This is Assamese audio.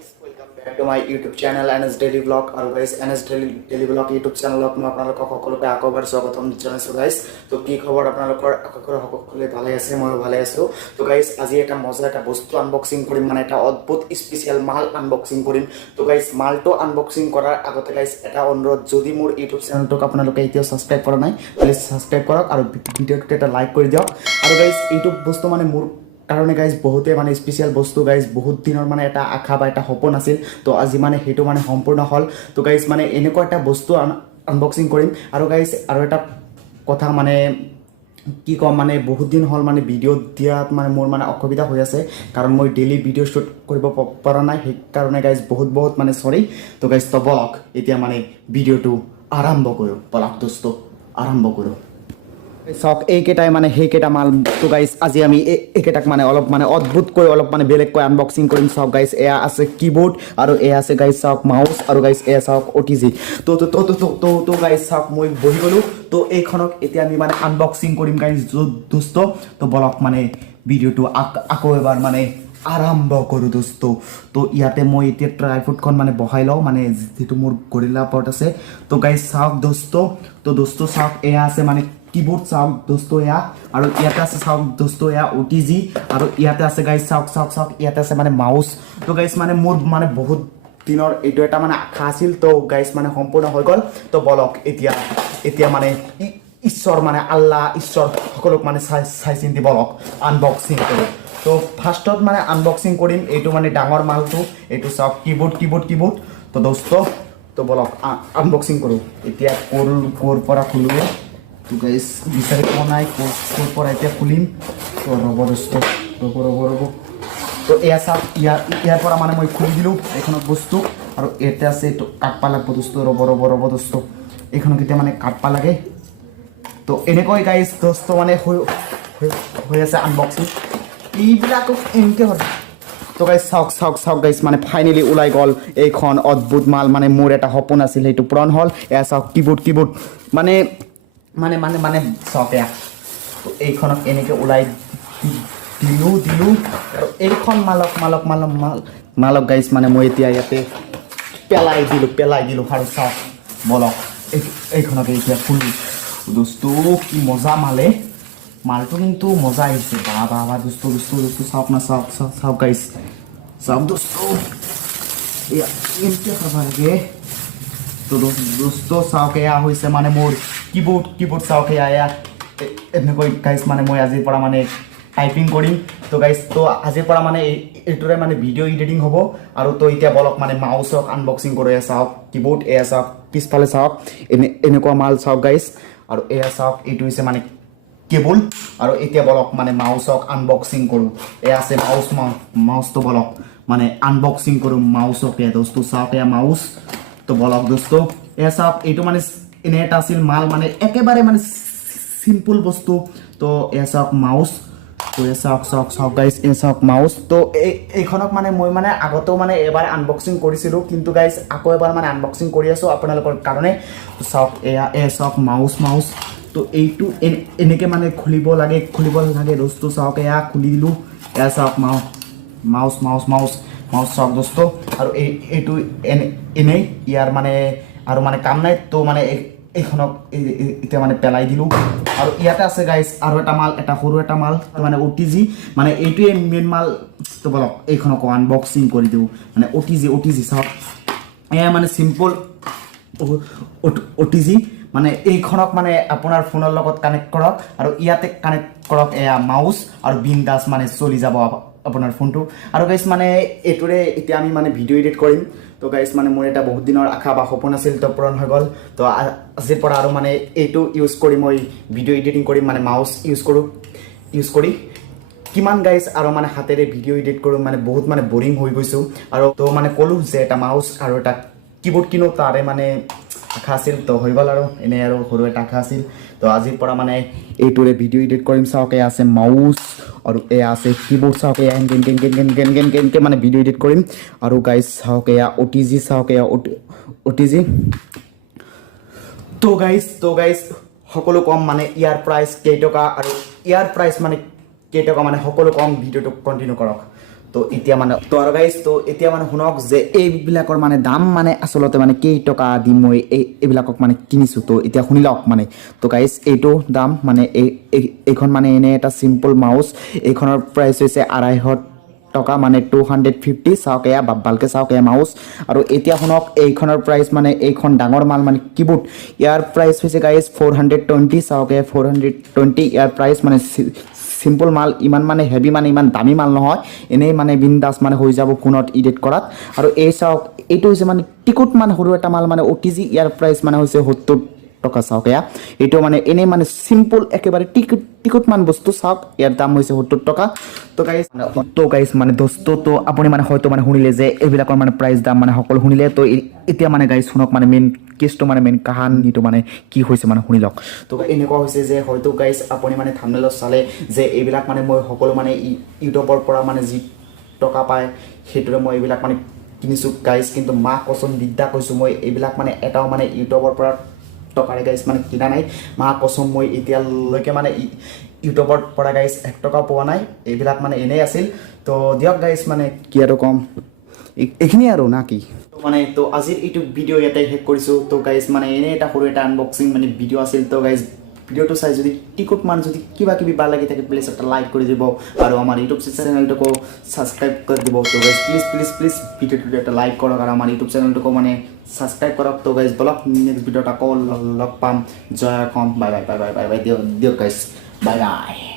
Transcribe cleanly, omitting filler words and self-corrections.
guys, welcome back to my YouTube channel NS Daily Vlog और guys NS Daily Vlog YouTube channel মই আপোনালোকক সকলোকে আকবাৰ স্বাগতম জনাইছো guys তো কি খবৰ আপোনালোকৰ আককৰ সকলোৱে ভালে আছে মই ভালে আছো তো guys আজি এটা মজা এটা বস্তু আনবক্সিং কৰিম মানে এটা অদ্ভুত স্পেশাল মাল আনবক্সিং কৰিম তো guys মালটো আনবক্সিং কৰাৰ আগতে guys এটা অনুৰোধ যদি মোৰ YouTube চেনেলটোক আপোনালোকে এতিয়াও সাবস্ক্ৰাইব কৰা নাই প্লিজ সাবস্ক্ৰাইব কৰক আৰু ভিডিওটো এটা লাইক কৰি দিয়ক আৰু guys এইটো বস্তু মানে মোৰ कारण गाइज बहुते माने स्पेशल बस्तु गाइज बहुत दिनर माने एटा आखा बा एटा सपन आसिल तो আজি माने हेतु माने सम्पूर्ण हल तो गाइज माने एनेको एटा बस्तु अनबॉक्सिंग करिम आरो गाइज आरो एटा कथा माने কি কম মানে বহুত দিন হল মানে ভিডিও দিয়াত মানে মোৰ মানে অসুবিধা হৈ আছে কাৰণ মই ডেইলি ভিডিও শুট কৰিব পৰা নাই সেই কাৰণে গাইজ বহুত মানে সৰি তো গাইজ তো বলক এতিয়া মানে ভিডিওটো আৰম্ভ কৰো বলক দোস্ত আৰম্ভ কৰো সক এইকেটাই মানে সেইকেটা মাল তো গাইজ আজি আমি এইকেটাক মানে অলপ মানে অদ্ভুত কৈ অলপ মানে বেলেগ কৈ আনবক্সিং কৰিম সক গাইজ এয়া আছে কিবোৰ্ড আৰু এয়া আছে গাইজ সক মাউস আৰু গাইজ এয়া সক ওটিজি তো গাইজ সক মই বহি গলো তো এইখনক এতিয়া আমি মানে আনবক্সিং কৰিম গাইজ দোস্ত তো বলক মানে ভিডিওটো আকৌ এবাৰ মানে আৰম্ভ কৰো দোস্ত তো ইয়াতে মই এতিয়া ট্ৰাইপডখন মানে বহাই লও মানে যেটো মোৰ গৰিলা পট আছে তো গাইজ সক দোস্ত সক এয়া আছে মানে कीबोर्ड साउंड दोस्तों या और ইয়াতে আছে সাউন্ড दोस्तों या ओटीजी और ইয়াতে আছে গাইস সাউক ইয়াতে আছে মানে মাউস তো গাইস মানে মোর মানে বহুত দিনৰ এটো এটা মানে আশা আছিল তো গাইস মানে সম্পূৰ্ণ হৈ গল তো বলক এতিয়া মানে ঈশ্বৰ মানে আল্লাহ ঈশ্বৰ সকলোক মানে চাইচিন্তি বলক আনবক্সিং কৰো তো ফাৰ্স্টত মানে আনবক্সিং কৰিম এটো মানে ডাঙৰ মালটো এটো সব কিবোৰ্ড তো দোস্ত তো বলক আনবক্সিং কৰো এতিয়া কোৰ পৰা খুলিব तो गाइस বিচাৰি কোৱা নাই কোৰ পৰা এতিয়া খুলিম তো ৰব তো এসা ইয়াৰ পৰা মানে মই খুলি দিলো এখন বস্তু আৰু এটা আছে তো কাটপা লাগব দোস্ত ৰব দোস্ত এখন কিতে মানে কাটপা লাগে তো এনেকৈ গাইস দোস্ত মানে হৈ আছে আনবক্সিং এইবিলাক এনকে হয় তো গাইস চাওক গাইস মানে ফাইনালি ওলাই গল এইখন অদ্ভুত মাল মানে মোৰ এটা সপোন আছিল সেইটো পূৰণ হল এসা কিবোৰ্ড মানে সকে তো এইখনক এনেকে ওলাই দিলো আৰু এইখন মালক গাইস মানে মই এতিয়া ইয়াতে পেলাই দিলো আৰু চাওক বলক এইখনক এতিয়া খুলি দোস্ত কি মজা মালটো কিন্তু মজা আহিছে বা দোস্ত চাওক না চাওক গাইস চাওক দোস্ত এয়া এমকে খাবা লাগে তো দোস্ত চাওক এয়া হৈছে মানে মোৰ কিবোৰ্ড চাওক এয়া এনেকৈ গাইস মানে মই আজিৰ পৰা মানে টাইপিং কৰিম তো গাইস তো আজিৰ পৰা মানে এটোৰে মানে ভিডিও এডিটিং হ'ব আৰু তো এতিয়া বলক মানে মাউসক আনবক্সিং কৰে চাওক কিবোৰ্ড এয়া চাওক পিছফালে চাওক এনেকুৱা মাল চাওক গাইস আৰু এয়া চাওক এইটো হৈছে মানে কেবল আৰু এতিয়া বলক মানে মাউসক আনবক্সিং কৰো এয়া আছে মাউস তো বলক মানে আনবক্সিং কৰো মাউসক এয়া দোস্ত চাওক এয়া মাউস তো বলক দোস্ত এয়া চাওক এইটো মানে ইনেটা আছিল মাল মানে একেবারে মানে সিম্পল বস্তু তো এয়া চাওক মাউস তো এয়া চাওক গাইস এয়া চাওক মাউস তো এইখনক মানে মই মানে আগতেও মানে এবাৰ আনবক্সিং কৰিছিলো কিন্তু গাইস আকৌ এবাৰ মানে আনবক্সিং কৰি আছো আপোনালোকৰ কাৰণে তো চাওক এয়া চাওক মাউস তো এইটো এনেকে মানে খুলিব লাগে দোস্ত চাওক এয়া খুলি দিলো এয়া চাওক মাউস চাওক দোস্ত আৰু এইটো এনেই ইয়াৰ মানে আৰু মানে কাম নাই তো মানে এইখনক এতিয়া মানে পেলাই দিলো আৰু ইয়াতে আছে গাইস আৰু এটা মাল এটা সৰু এটা মাল মানে ওটিজি মানে এইটোৱে মেইন মাল তো বলক এইখনক আনবক্সিং কৰি দিও মানে ওটিজি চাওক এয়া মানে সিম্পল ওটিজি মানে এইখনক মানে আপোনাৰ ফোনৰ লগত কানেক্ট কৰক আৰু ইয়াতে কানেক্ট কৰক এয়া মাউস আৰু বিন্দাস মানে চলি যাব আপোনাৰ ফোনটো আৰু গাইস মানে এটোৰে এতিয়া আমি মানে ভিডিও এডিট কৰিম তো গাইস মানে মোৰ এটা বহুত দিনৰ আশা বা সপোন আছিল তো পূৰণ হৈ গল তো আজিৰ পৰা আৰু মানে এইটো ইউজ কৰি মই ভিডিও এডিটিং কৰিম মানে মাউস ইউজ কৰি কিমান গাইস আৰু মানে হাতেৰে ভিডিও এডিট কৰো মানে বহুত মানে বোৰিং হৈ গৈছো আৰু তো মানে কলো যে এটা মাউস আৰু এটা কিবোৰ্ড কিনো তাৰে মানে আশা আছিল তো হৈ গল আৰু এনে আৰু সৰু এটা আশা আছিল তো আজিৰ পৰা মানে এইটোৰে ভিডিও এডিট কৰিম চাওক এয়া আছে মাউস আৰু এয়া আছে কিবোৰ্ড চাওক এয়া গেন মানে ভিডিও এডিট কৰিম আৰু গাইস চাওক এয়া ওটিজি চাওক এয়া ওটিজি তো গাইস সকলো কম মানে ইয়াৰ প্ৰাইস কেই টকা আৰু ইয়াৰ প্ৰাইস মানে কেই টকা মানে সকলো কম ভিডিওটো কন্টিনিউ কৰক তো এতিয়া মানে তো আৰু গাইজ তো এতিয়া মানে শুনক যে এইবিলাকৰ মানে দাম মানে আচলতে মানে কেইটকা দি মই এইবিলাকক মানে কিনিছোঁ তো এতিয়া শুনি লওক মানে তো গাইজ এইটো দাম মানে এইখন মানে এনে এটা চিম্পল মাউচ এইখনৰ প্ৰাইচ হৈছে 250 টকা মানে 250 চাওক এয়া ভালকৈ চাওক এয়া মাউচ আৰু এতিয়া শুনক এইখনৰ প্ৰাইচ মানে এইখন ডাঙৰ মাল মানে কিবোৰ্ড ইয়াৰ প্ৰাইচ হৈছে গাইজ 420 চাওক এয়া 420 ইয়াৰ প্ৰাইচ মানে চিম্পল মাল ইমান মানে হেভি মানে ইমান দামী মাল নহয় এনেই মানে বিন্দাছ মানে হৈ যাব ফোনত এডিট কৰাত আৰু এই চাওক এইটো হৈছে মানে টিকুট মানে সৰু এটা মাল মানে অটিজি ইয়াৰ প্ৰাইচ মানে হৈছে 70 টকা চাওক এয়া এইটো মানে এনেই মানে চিম্পল একেবাৰে টিকুট মান বস্তু চাওক ইয়াৰ দাম হৈছে 70 টকা তো গাইজ মানে দোস্ত তো আপুনি মানে হয়তো মানে শুনিলে যে এইবিলাকৰ মানে প্ৰাইচ দাম মানে সকলো শুনিলে তো এতিয়া মানে গাইজ শুনক মানে মেইন কেছটো মানে মেইন কাহানীটো মানে কি হৈছে মানে শুনি লওক তো এনেকুৱা হৈছে যে হয়তো গাইজ আপুনি মানে থাম্বনেইলত চালে যে এইবিলাক মানে মই সকলো মানে ইউটিউবৰ পৰা মানে যি টকা পায় সেইটোৰে মই এইবিলাক মানে কিনিছোঁ গাইজ কিন্তু মা কচম বিদ্যা কৈছোঁ মই এইবিলাক মানে এটাও মানে ইউটিউবৰ পৰা টকাৰে গাইজ মানে কিনা নাই মা কচম মই এতিয়ালৈকে মানে ইউটিউবৰ পৰা গাইজ 1 টকাও পোৱা নাই এইবিলাক মানে এনেই আছিল তো দিয়ক গাইজ মানে কি আৰু ক'ম এইখিনি আৰু না কি মানে তো আজিৰ এইটো ভিডিঅ' ইয়াতে শেষ কৰিছোঁ তো গাইজ মানে এনেই এটা সৰু এটা আনবক্সিং মানে ভিডিঅ' আছিল তো গাইজ ভিডিঅ'টো চাই যদি টিকুট মান যদি কিবা কিবি ভাল লাগি থাকে প্লিজ এটা লাইক কৰি দিব আৰু আমাৰ ইউটিউব চেনেলটোকো ছাবস্ক্ৰাইব কৰি দিব তো গাইজ প্লিজ ভিডিঅ'টো এটা লাইক কৰক আৰু আমাৰ ইউটিউব চেনেলটোকো মানে ছাবস্ক্ৰাইব কৰক তো গাইজ বলক নেক্সট ভিডিঅ'ত আকৌ লগ পাম জয় কম বাই দিয়ক গাইজ বাই